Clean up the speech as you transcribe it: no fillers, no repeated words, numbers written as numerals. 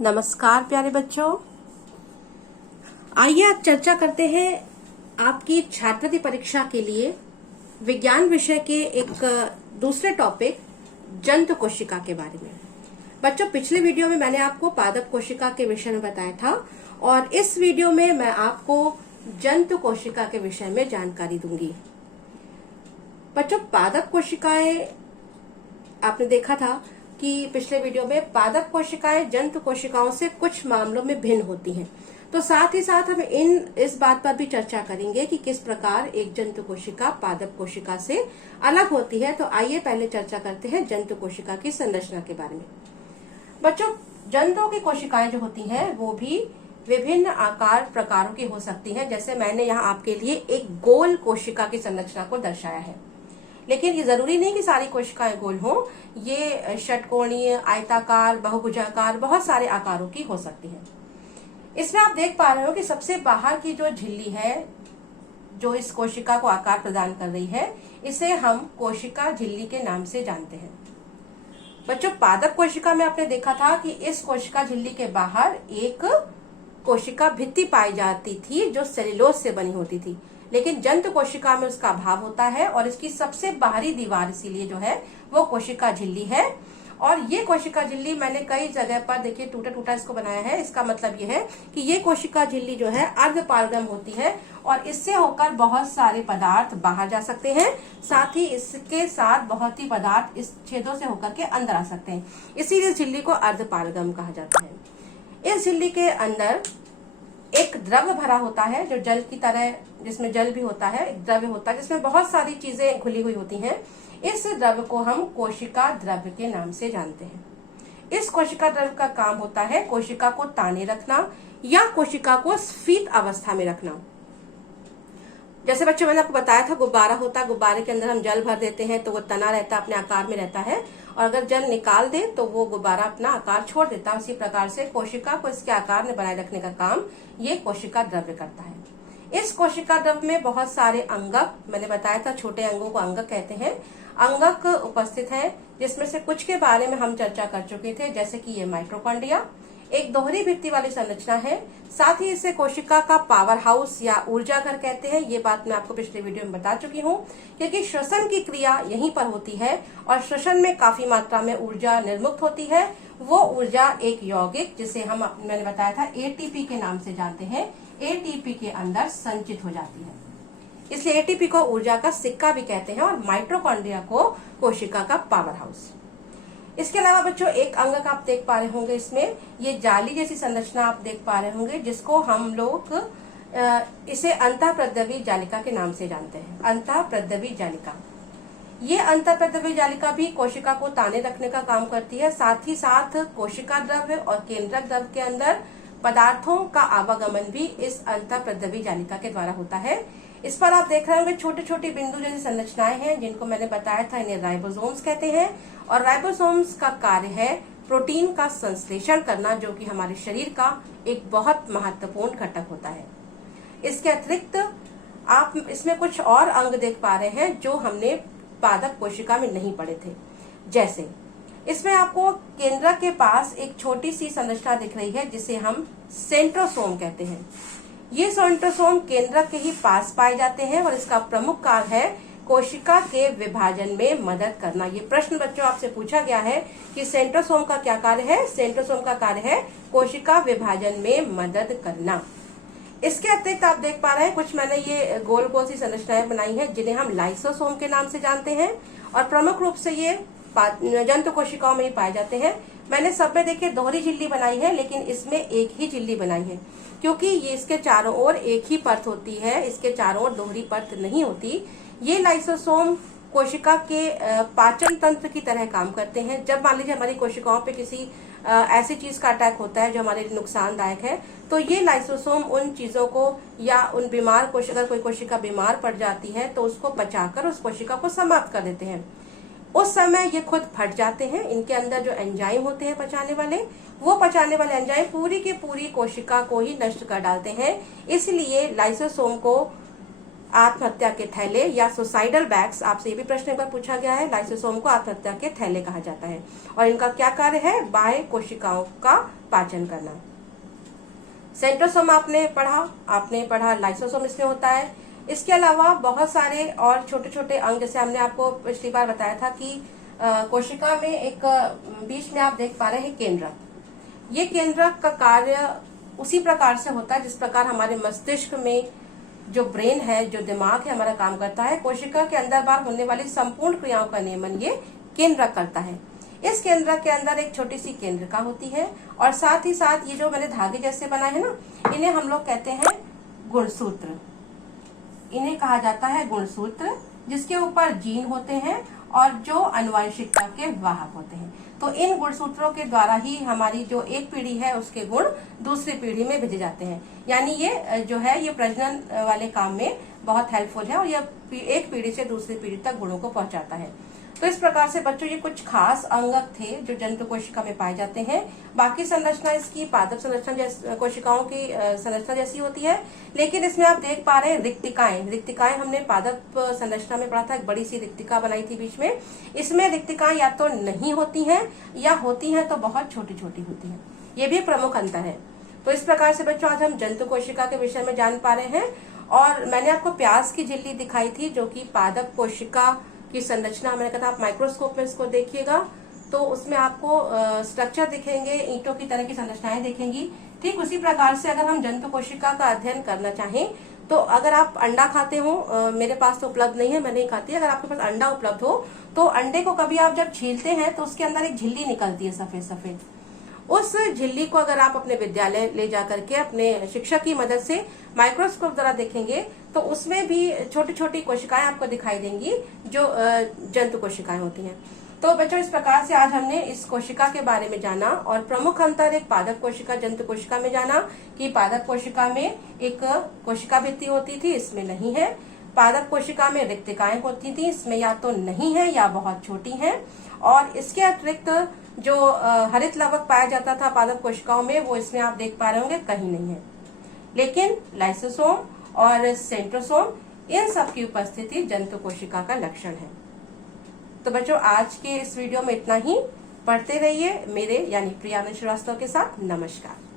नमस्कार प्यारे बच्चों, आइए आज चर्चा करते हैं आपकी छात्रवृत्ति परीक्षा के लिए विज्ञान विषय के एक दूसरे टॉपिक जंतु कोशिका के बारे में। बच्चों, पिछले वीडियो में मैंने आपको पादप कोशिका के विषय में बताया था और इस वीडियो में मैं आपको जंतु कोशिका के विषय में जानकारी दूंगी। बच्चों, पादप कोशिकाएं आपने देखा था कि पिछले वीडियो में पादप कोशिकाएं जंतु कोशिकाओं से कुछ मामलों में भिन्न होती हैं। तो साथ ही साथ हम इस बात पर भी चर्चा करेंगे कि किस प्रकार एक जंतु कोशिका पादप कोशिका से अलग होती है। तो आइए पहले चर्चा करते हैं जंतु कोशिका की संरचना के बारे में। बच्चों, जंतुओं की कोशिकाएं जो होती हैं वो भी विभिन्न आकार प्रकारों की हो सकती हैं। जैसे मैंने यहाँ आपके लिए एक गोल कोशिका की संरचना को दर्शाया है, लेकिन ये जरूरी नहीं कि सारी कोशिकाएं गोल हों। ये षटकोणीय, आयताकार, बहुभुजाकार, बहुत सारे आकारों की हो सकती है। इसमें आप देख पा रहे हो कि सबसे बाहर की जो झिल्ली है जो इस कोशिका को आकार प्रदान कर रही है, इसे हम कोशिका झिल्ली के नाम से जानते हैं। बच्चों, पादप कोशिका में आपने देखा था कि इस कोशिका झिल्ली के बाहर एक कोशिका भित्ति पाई जाती थी जो सेल्यूलोज से बनी होती थी, लेकिन जंतु कोशिका में उसका अभाव होता है और इसकी सबसे बाहरी दीवार इसीलिए जो है वो कोशिका झिल्ली है। और ये कोशिका झिल्ली मैंने कई जगह पर देखिए टूटा टूटा इसको बनाया है। इसका मतलब ये है कि ये कोशिका झिल्ली जो है अर्धपारगम होती है और इससे होकर बहुत सारे पदार्थ बाहर जा सकते हैं, साथ ही इसके साथ बहुत ही पदार्थ इस छेदों से होकर के अंदर आ सकते हैं। इसीलिए इस झिल्ली को अर्धपारगम कहा जाता है। इस झिल्ली के अंदर एक द्रव्य भरा होता है जो जल की तरह, जिसमें जल भी होता है, एक द्रव्य होता है जिसमें बहुत सारी चीजें घुली हुई होती हैं। इस द्रव्य को हम कोशिका द्रव्य के नाम से जानते हैं। इस कोशिका द्रव्य का काम होता है कोशिका को ताने रखना या कोशिका को स्फीत अवस्था में रखना। जैसे बच्चों मैंने आपको बताया था गुब्बारा होता है, गुब्बारे के अंदर हम जल भर देते हैं तो वो तना रहता है, अपने आकार में रहता है, और अगर जल निकाल दे तो वो गुब्बारा अपना आकार छोड़ देता है। उसी प्रकार से कोशिका को इसके आकार में बनाए रखने का काम ये कोशिका द्रव्य करता है। इस कोशिका द्रव्य में बहुत सारे अंगक, मैंने बताया था छोटे अंगों को अंगक कहते हैं, अंगक उपस्थित हैं, जिसमें से कुछ के बारे में हम चर्चा कर चुके थे। जैसे कि ये माइटोकॉन्ड्रिया एक दोहरी भित्ति वाली संरचना है, साथ ही इसे कोशिका का पावर हाउस या ऊर्जा घर कहते हैं। ये बात मैं आपको पिछले वीडियो में बता चुकी हूँ, क्योंकि श्वसन की क्रिया यहीं पर होती है और श्वसन में काफी मात्रा में ऊर्जा निर्मुक्त होती है। वो ऊर्जा एक यौगिक, जिसे मैंने बताया था एटीपी के नाम से जानते हैं, एटीपी के अंदर संचित हो जाती है। इसलिए एटीपी को ऊर्जा का सिक्का भी कहते हैं और माइटोकॉन्ड्रिया को कोशिका का पावर हाउस। इसके अलावा बच्चों एक अंग आप देख पा रहे होंगे, इसमें ये जाली जैसी संरचना आप देख पा रहे होंगे, जिसको हम लोग इसे अंतःप्रद्रवी जालिका के नाम से जानते हैं। अंतःप्रद्रवी जालिका, ये अंतःप्रद्रवी जालिका भी कोशिका को ताने रखने का काम करती है। साथ ही साथ कोशिका द्रव्य और केंद्रक द्रव्य के अंदर पदार्थों का आवागमन भी इस अंतःप्रद्रवी जालिका के द्वारा होता है। इस पर आप देख रहे होंगे छोटे छोटे बिंदु जैसी संरचनाएं हैं, जिनको मैंने बताया था इन्हें राइबोसोम्स कहते हैं। और राइबोसोम्स का कार्य है प्रोटीन का संश्लेषण करना, जो कि हमारे शरीर का एक बहुत महत्वपूर्ण घटक होता है। इसके अतिरिक्त आप इसमें कुछ और अंग देख पा रहे हैं जो हमने पादप कोशिका में नहीं पढ़े थे। जैसे इसमें आपको केंद्रक के पास एक छोटी सी संरचना दिख रही है जिसे हम सेंट्रोसोम कहते हैं। ये सेंट्रोसोम केंद्रक के ही पास पाए जाते हैं और इसका प्रमुख कार्य है कोशिका के विभाजन में मदद करना। ये प्रश्न बच्चों आपसे पूछा गया है कि सेंट्रोसोम का क्या कार्य है। सेंट्रोसोम का कार्य है कोशिका विभाजन में मदद करना। इसके अतिरिक्त आप देख पा रहे हैं कुछ मैंने ये गोल गोल सी संरचनाएं बनाई हैं, जिन्हें हम लाइसोसोम के नाम से जानते हैं और प्रमुख रूप से ये जंतु कोशिकाओं में ही पाए जाते हैं। मैंने सब में देखिए दोहरी झिल्ली बनाई है, लेकिन इसमें एक ही झिल्ली बनाई है, क्योंकि ये इसके चारों ओर एक ही परत होती है, इसके चारों ओर दोहरी परत नहीं होती। ये लाइसोसोम कोशिका के पाचन तंत्र की तरह काम करते हैं। जब मान लीजिए हमारी कोशिकाओं पे किसी ऐसी चीज का अटैक होता है जो हमारे लिए नुकसानदायक है, तो ये लाइसोसोम उन चीजों को या उन बीमार कोशिका, कोई कोशिका बीमार पड़ जाती है तो उसको पचाकर उस कोशिका को समाप्त कर देते हैं। उस समय ये खुद फट जाते हैं। इनके अंदर जो एंजाइम होते हैं पचाने वाले, वो पचाने वाले एंजाइम पूरी की पूरी कोशिका को ही नष्ट कर डालते हैं। इसलिए लाइसोसोम को आत्महत्या के थैले या सुसाइडल बैग्स, आपसे ये भी प्रश्न एक बार पूछा गया है, लाइसोसोम को आत्महत्या के थैले कहा जाता है। और इनका क्या कार्य है? बाह्य कोशिकाओं का पाचन करना। सेंट्रोसोम आपने पढ़ा लाइसोसोम इसमें होता है। इसके अलावा बहुत सारे और छोटे छोटे अंग, जैसे हमने आपको पिछली बार बताया था कि कोशिका में एक बीच में आप देख पा रहे हैं केंद्रक। ये केंद्रक का कार्य उसी प्रकार से होता है जिस प्रकार हमारे मस्तिष्क में जो ब्रेन है, जो दिमाग है हमारा काम करता है। कोशिका के अंदर बाहर होने वाली संपूर्ण क्रियाओं का नियमन ये केंद्रक करता है। इस केंद्रक के अंदर एक छोटी सी केंद्रिका होती है और साथ ही साथ ये जो मैंने धागे जैसे बनाए हैं ना, इन्हें हम लोग कहते हैं गुणसूत्र। इन्हें कहा जाता है गुणसूत्र, जिसके ऊपर जीन होते हैं और जो आनुवंशिकता के वाहक होते हैं। तो इन गुणसूत्रों के द्वारा ही हमारी जो एक पीढ़ी है उसके गुण दूसरी पीढ़ी में भेजे जाते हैं। यानी ये जो है ये प्रजनन वाले काम में बहुत हेल्पफुल है और ये एक पीढ़ी से दूसरी पीढ़ी तक गुणों को पहुंचाता है। तो इस प्रकार से बच्चों ये कुछ खास अंगक थे जो जंतु कोशिका में पाए जाते हैं। बाकी संरचना इसकी पादप संरचना कोशिकाओं की संरचना जैसी होती है, लेकिन इसमें आप देख पा रहे हैं रिक्तिकाएं हमने पादप संरचना में पढ़ा था। एक बड़ी सी रिक्तिका बनाई थी बीच में। इसमें रिक्तिकाएं या तो नहीं होती हैं या होती हैं तो बहुत छोटी छोटी होती हैं। ये भी प्रमुख अंतर है। तो इस प्रकार से बच्चों आज हम जंतु कोशिका के विषय में जान पा रहे हैं। और मैंने आपको प्याज की झिल्ली दिखाई थी जो कि पादप कोशिका की संरचना, मैंने कहा था आप माइक्रोस्कोप में इसको देखिएगा तो उसमें आपको स्ट्रक्चर दिखेंगे, ईंटों की तरह की संरचनाएं दिखेंगी। ठीक उसी प्रकार से अगर हम जंतु कोशिका का अध्ययन करना चाहें तो अगर आप अंडा खाते हो, मेरे पास तो उपलब्ध नहीं है, मैं नहीं खाती, अगर आपके पास अंडा उपलब्ध हो तो अंडे को कभी आप जब छीलते हैं तो उसके अंदर एक झिल्ली निकलती है सफेद सफेद। उस झिल्ली को अगर आप अपने विद्यालय ले जाकर के अपने शिक्षक की मदद से माइक्रोस्कोप द्वारा देखेंगे तो उसमें भी छोटी छोटी कोशिकाएं आपको दिखाई देंगी जो जंतु कोशिकाएं होती हैं। तो बच्चों इस प्रकार से आज हमने इस कोशिका के बारे में जाना और प्रमुख अंतर एक पादप कोशिका जंतु कोशिका में जाना कि पादप कोशिका में एक कोशिका भित्ति होती थी, इसमें नहीं है। पादप कोशिका में रिक्तिकाएं होती थी, इसमें या तो नहीं है या बहुत छोटी हैं। और इसके अतिरिक्त जो हरित लवक पाया जाता था पादप कोशिकाओं में वो इसमें आप देख पा रहे होंगे कहीं नहीं है। लेकिन लाइसोसोम और सेंट्रोसोम इन सब की उपस्थिति जंतु कोशिका का लक्षण है। तो बच्चों आज के इस वीडियो में इतना ही। पढ़ते रहिए मेरे यानी प्रिया श्रीवास्तव के साथ। नमस्कार।